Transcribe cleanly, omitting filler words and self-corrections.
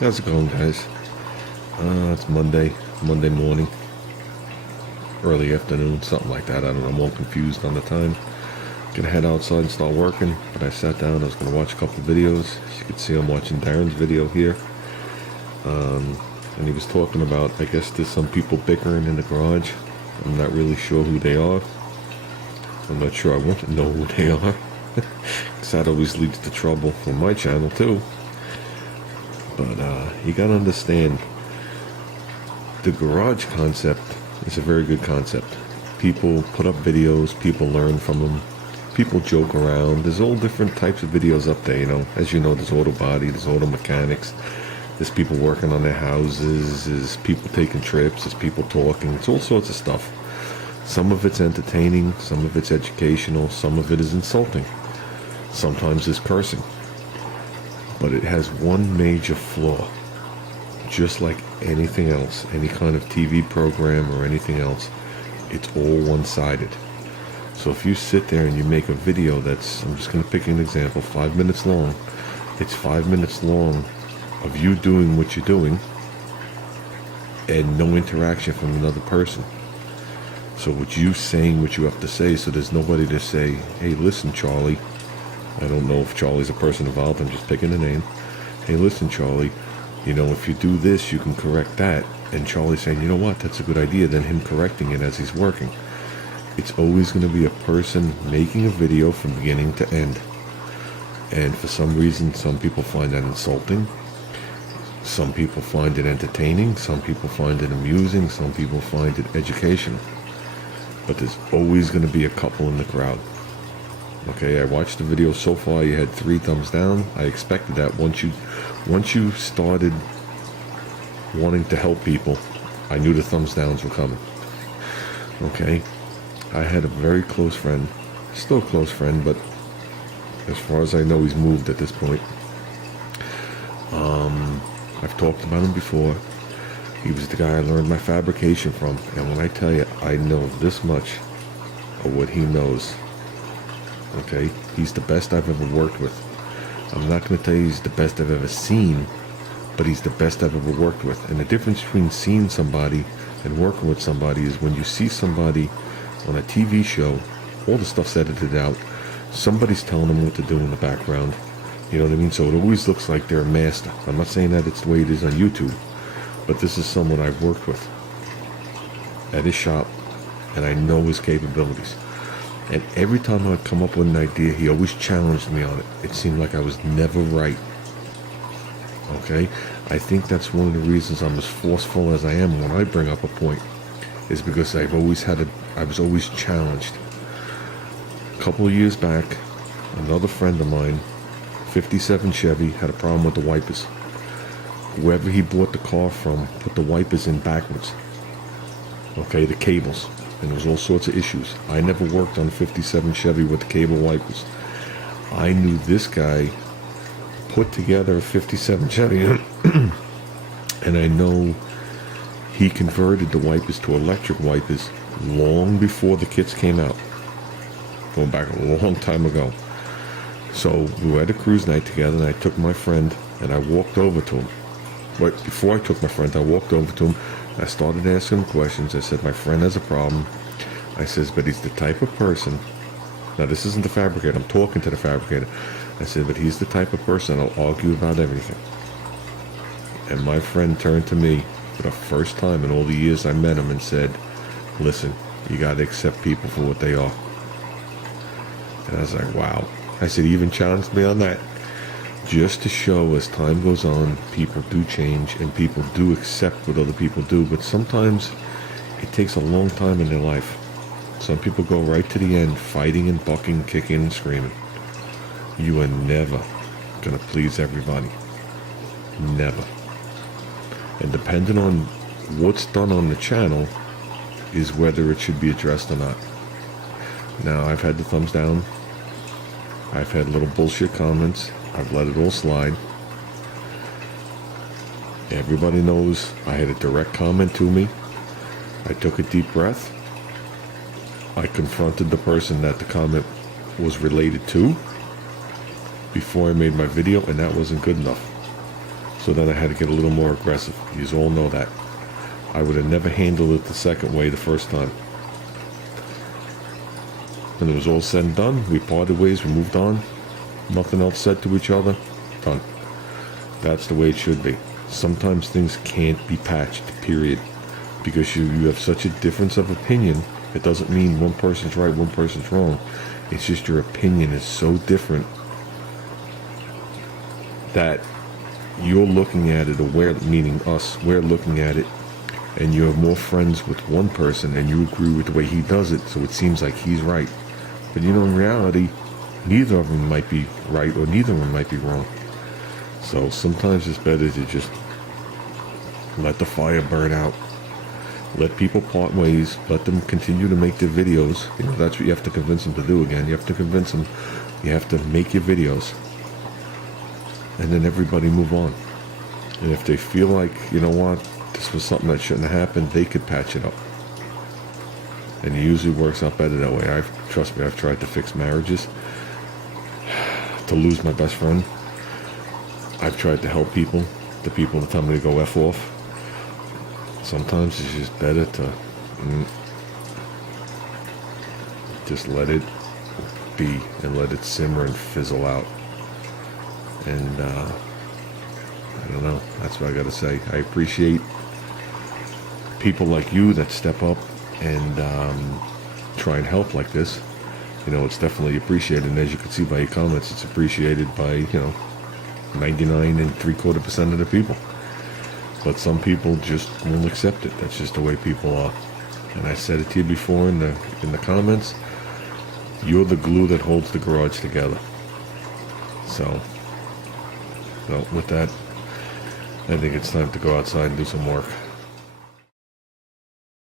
How's it going, guys? It's Monday morning, early afternoon, something like that. I don't know, I'm all confused on the time. Gonna head outside and start working, but I sat down, I was gonna watch a couple of videos. As you can see, I'm watching Darrin's video here. And he was talking about, I guess there's some people bickering in the garage. I'm not really sure who they are. I'm not sure I want to know who they are, because that always leads to trouble on my channel too. But you gotta understand, the garage concept is a very good concept. People put up videos, people learn from them, people joke around. There's all different types of videos up there, you know. As you know, there's auto body, there's auto mechanics, there's people working on their houses, there's people taking trips, there's people talking. It's all sorts of stuff. Some of it's entertaining, some of it's educational, some of it is insulting. Sometimes it's cursing. But it has one major flaw. Just like anything else, any kind of TV program or anything else, it's all one-sided. So if you sit there and you make a video that's, I'm just going to pick an example, 5 minutes long, it's 5 minutes long of you doing what you're doing and no interaction from another person. So with you saying what you have to say, so there's nobody to say, hey, listen, Charlie. I don't know if Charlie's a person involved, I'm just picking a name. Hey, listen, Charlie, you know, if you do this, you can correct that. And Charlie saying, you know what, that's a good idea, then him correcting it as he's working. It's always going to be a person making a video from beginning to end. And for some reason, some people find that insulting. Some people find it entertaining. Some people find it amusing. Some people find it educational. But there's always going to be a couple in the crowd. Okay, I watched the video so far, you had 3 thumbs down. I expected that. Once you started wanting to help people, I knew the thumbs downs were coming. Okay, I had a very close friend, still a close friend, but as far as I know, he's moved at this point. I've talked about him before. He was the guy I learned my fabrication from, and when I tell you, I know this much of what he knows. Okay, he's the best I've ever worked with. I'm not going to tell you he's the best I've ever seen, but he's the best I've ever worked with. And the difference between seeing somebody and working with somebody is when you see somebody on a TV show, all the stuff's edited out, somebody's telling them what to do in the background. You know what I mean? So it always looks like they're a master. I'm not saying that it's the way it is on YouTube, but this is someone I've worked with at his shop, and I know his capabilities. And every time I would come up with an idea, he always challenged me on it. It seemed like I was never right. Okay? I think that's one of the reasons I'm as forceful as I am when I bring up a point, is because I was always challenged. A couple of years back, another friend of mine, 57 Chevy, had a problem with the wipers. Whoever he bought the car from put the wipers in backwards. Okay, the cables. And there was all sorts of issues. I never worked on a 57 Chevy with the cable wipers. I knew this guy put together a 57 Chevy, and I know he converted the wipers to electric wipers long before the kits came out, going back a long time ago. So we had a cruise night together, and I took my friend, and I walked over to him. But before I took my friend, I walked over to him. I started asking him questions. I said, my friend has a problem. I says, but he's the type of person. Now, this isn't the fabricator. I'm talking to the fabricator. I said, but he's the type of person that'll argue about everything. And my friend turned to me for the first time in all the years I met him and said, listen, you got to accept people for what they are. And I was like, wow. I said, he even challenged me on that. Just to show as time goes on, people do change and people do accept what other people do, but sometimes it takes a long time in their life. Some people go right to the end, fighting and bucking, kicking and screaming. You are never going to please everybody. Never. And depending on what's done on the channel is whether it should be addressed or not. Now, I've had the thumbs down. I've had little bullshit comments. I've let it all slide. Everybody knows I had a direct comment to me. I took a deep breath. I confronted the person that the comment was related to before I made my video, and that wasn't good enough. So then I had to get a little more aggressive. You all know that. I would have never handled it the second way the first time. When it was all said and done, we parted ways, we moved on. Nothing else said to each other. Done. That's the way it should be. Sometimes things can't be patched, period. Because you have such a difference of opinion. It doesn't mean one person's right, one person's wrong. It's just your opinion is so different that you're looking at it, or we're, meaning us, we're looking at it, and you have more friends with one person and you agree with the way he does it, so it seems like he's right. But you know, in reality, neither of them might be right or neither of them might be wrong. So sometimes it's better to just let the fire burn out. Let people part ways. Let them continue to make their videos. You know, that's what you have to convince them to do again. You have to convince them. You have to make your videos. And then everybody move on. And if they feel like, you know what, this was something that shouldn't have happened, they could patch it up. And it usually works out better that way. Trust me, I've tried to fix marriages. To lose my best friend. I've tried to help people. The people that tell me to go F off. Sometimes it's just better to just let it be and let it simmer and fizzle out. And I don't know, that's what I gotta say. I appreciate people like you that step up and try and help like this. You know, it's definitely appreciated, and as you can see by your comments, it's appreciated by, you know, 99.75% of the people. But some people just won't accept it. That's just the way people are. And I said it to you before in the comments. You're the glue that holds the garage together. So, well, with that, I think it's time to go outside and do some work.